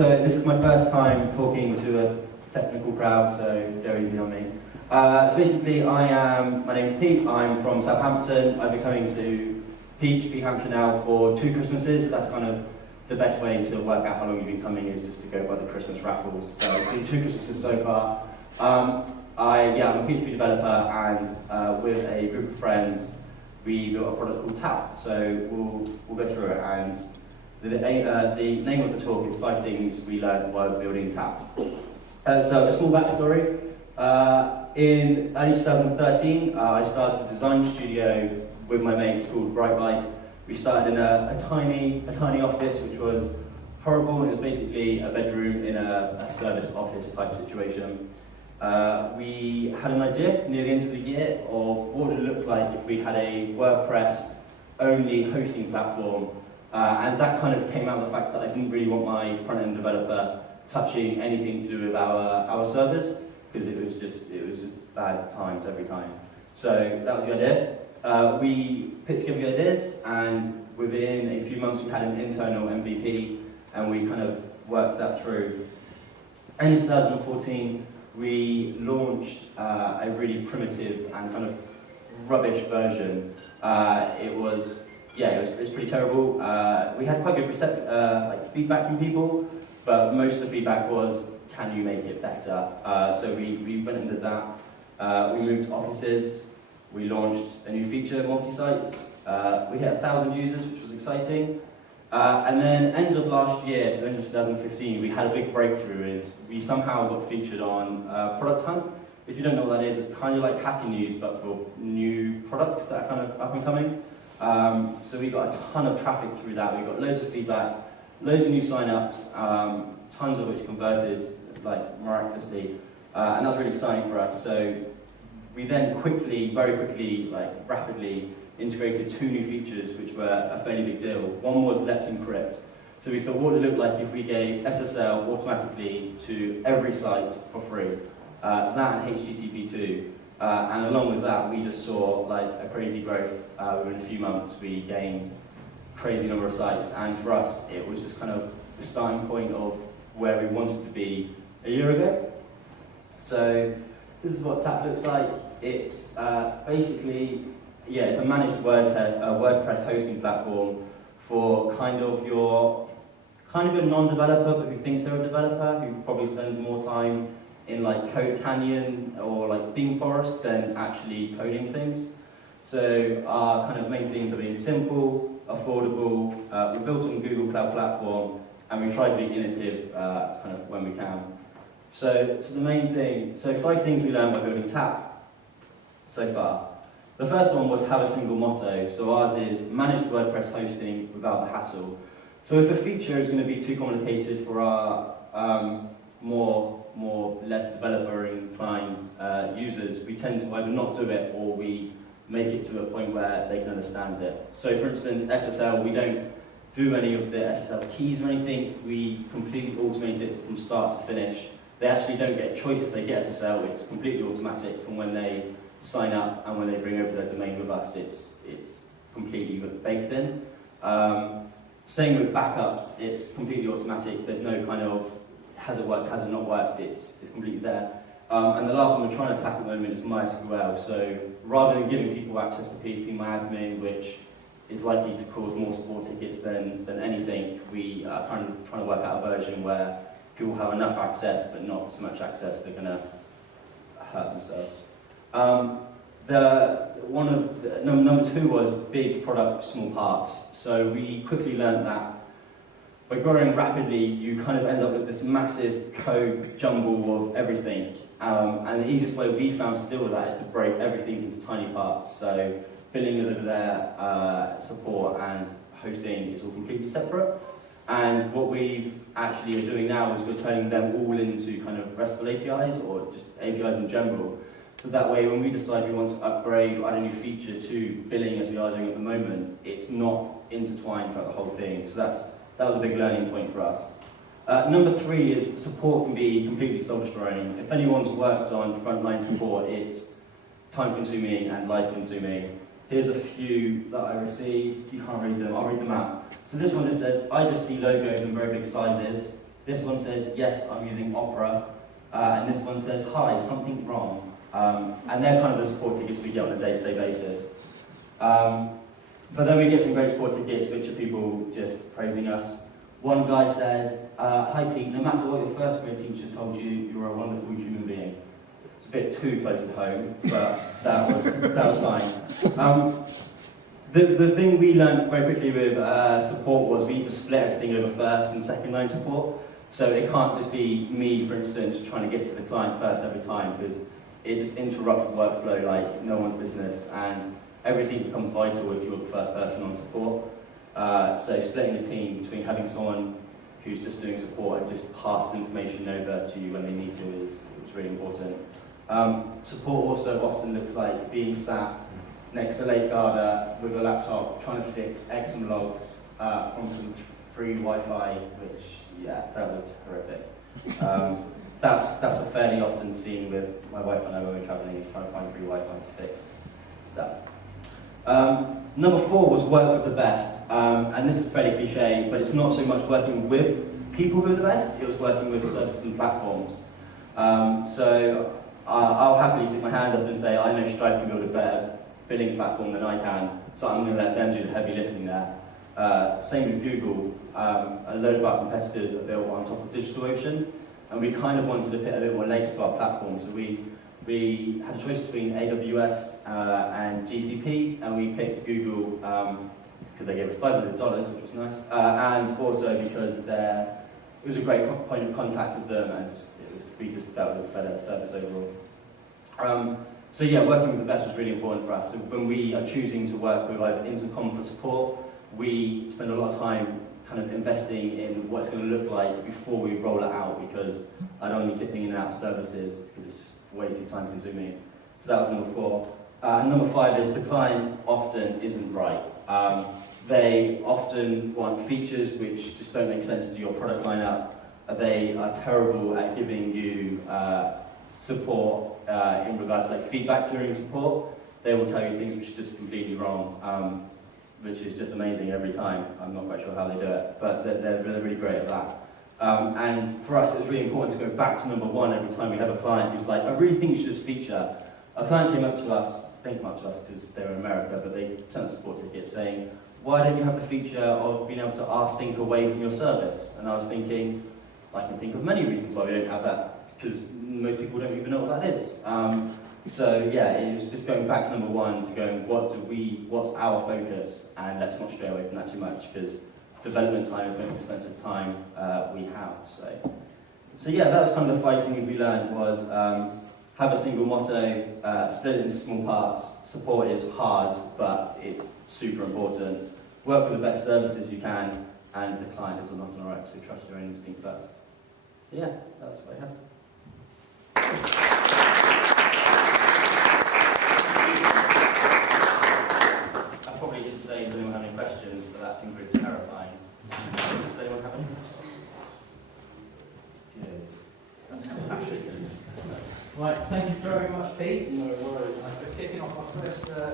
So this is my first time talking to a technical crowd, so go easy on me. So basically, my name's Pete, I'm from Southampton. I've been coming to Peachtree, Hampshire now for 2 Christmases. That's kind of the best way to work out how long you've been coming, is just to go by the Christmas raffles. So it's been 2 Christmases so far. I'm a Peachtree developer, and with a group of friends, we built a product called Tap. So we'll go through it, and the name of the talk is 5 things we learned while building Tap. So a small backstory. In early 2013, I started a design studio with my mates called Bright Light. We started in a tiny office, which was horrible. It was basically a bedroom in a service office type situation. We had an idea near the end of the year of what it would look like if we had a WordPress-only hosting platform. And that kind of came out of the fact that I didn't really want my front-end developer touching anything to do with our servers, because it was just bad times every time. So that was the idea. We put together the ideas, and within a few months we had an internal MVP, and we kind of worked that through. In 2014, we launched a really primitive and kind of rubbish version. It was pretty terrible. We had quite good feedback from people, but most of the feedback was, can you make it better? So we went and did that. We moved offices. We launched a new feature, multi-sites. We hit 1,000 users, which was exciting. And then end of last year, so end of 2015, we had a big breakthrough. Is we somehow got featured on Product Hunt. If you don't know what that is, it's kind of like Hacker News, but for new products that are kind of up and coming. So we got a ton of traffic through that. We got loads of feedback, loads of new sign-ups, tons of which converted like miraculously, and that was really exciting for us. So we then very quickly, rapidly integrated 2 new features, which were a fairly big deal. One was Let's Encrypt. So we thought, what would it look like if we gave SSL automatically to every site for free? That and HTTP2. And along with that, we just saw a crazy growth. Within a few months, we gained a crazy number of sites, and for us, it was just kind of the starting point of where we wanted to be a year ago. So this is what Tap looks like. It's basically, it's a managed WordPress hosting platform for kind of your non-developer, but who thinks they're a developer, who probably spends more time in Code Canyon or Theme Forest than actually coding things. So our kind of main things are being simple, affordable, we're built on Google Cloud Platform, and we try to be innovative kind of when we can. So the main thing, 5 things we learned by building Tap so far. The first one was have a single motto. So ours is managed WordPress hosting without the hassle. So if a feature is going to be too complicated for our less developer-inclined users, we tend to either not do it or we make it to a point where they can understand it. So for instance, SSL, we don't do any of the SSL keys or anything. We completely automate it from start to finish. They actually don't get a choice if they get SSL. It's completely automatic from when they sign up and when they bring over their domain with us. It's completely baked in. Same with backups. It's completely automatic. There's no kind of has it worked, has it not worked, it's completely there. And the last one we're trying to attack at the moment is MySQL. So rather than giving people access to PHPMyAdmin, which is likely to cause more support tickets than anything, we are kind of trying to work out a version where people have enough access, but not so much access they're going to hurt themselves. Number 2 was big product, small parts. So we quickly learned that by growing rapidly, you kind of end up with this massive code jumble of everything. And the easiest way we found to deal with that is to break everything into tiny parts. So billing is over there, support and hosting is all completely separate. And what we actually are doing now is we're turning them all into kind of RESTful APIs or just APIs in general. So that way, when we decide we want to upgrade or add a new feature to billing as we are doing at the moment, it's not intertwined throughout the whole thing. So that was a big learning point for us. Number 3 is support can be completely soul-destroying. If anyone's worked on frontline support, it's time-consuming and life-consuming. Here's a few that I received. You can't read them, I'll read them out. So this one just says, I just see logos in very big sizes. This one says, yes, I'm using Opera, and this one says, hi, something wrong. And they're kind of the support tickets we get on a day-to-day basis. But then we get some great support tickets, which are people just praising us. One guy said, hi Pete, no matter what your first grade teacher told you, you are a wonderful human being. It's a bit too close to home, but that was fine. The thing we learned very quickly with support was we need to split everything over first and second line support. So it can't just be me, for instance, trying to get to the client first every time, because it just interrupts the workflow like no one's business, and everything becomes vital if you're the first person on support. So splitting the team between having someone who's just doing support and just passes information over to you when they need to is really important. Support also often looks like being sat next to Lake Garda with a laptop trying to fix Exum logs from some free Wi-Fi, which, yeah, that was horrific. That's a fairly often seen with my wife and I when we're travelling, is trying to find free Wi-Fi to fix stuff. Number 4 was work with the best, and this is fairly cliche, but it's not so much working with people who are the best, it was working with services and platforms. So I'll happily stick my hand up and say, I know Stripe can build a better billing platform than I can, so I'm going to let them do the heavy lifting there. Same with Google. A load of our competitors are built on top of DigitalOcean, and we kind of wanted to put a bit more legs to our platform, so we had a choice between AWS and GCP, and we picked Google because they gave us $500, which was nice, and also because it was a great point of contact with them, and we just felt it was a better service overall. So yeah, working with the best was really important for us. So when we are choosing to work with either Intercom for support, we spend a lot of time kind of investing in what it's going to look like before we roll it out, because I don't want to be dipping in and out of services because it's just way too time consuming. So that was number 4. And number 5 is the client often isn't right. They often want features which just don't make sense to your product lineup. They are terrible at giving you support in regards to like feedback during support. They will tell you things which are just completely wrong, which is just amazing every time. I'm not quite sure how they do it, but they're really, really great at that. And for us, it's really important to go back to number 1 every time we have a client who's like, I really think you should just feature. A client came up to us, they came up to us because they were in America, but they sent a support ticket saying, why don't you have the feature of being able to async away from your service? And I was thinking, I can think of many reasons why we don't have that, because most people don't even know what that is. So yeah, it was just going back to number 1 to going, what's our focus, and let's not stray away from that too much, because development time is the most expensive time we have. So yeah, that was kind of the 5 things we learned was have a single motto, split it into small parts. Support is hard, but it's super important. Work with the best services you can, and the client is often alright, so trust your own instinct first. So yeah, that's what I have. I probably should say, does anyone have any questions, but that seemed pretty terrifying. Does anyone have any? Right, thank you very much, Pete. No worries. For kicking off our first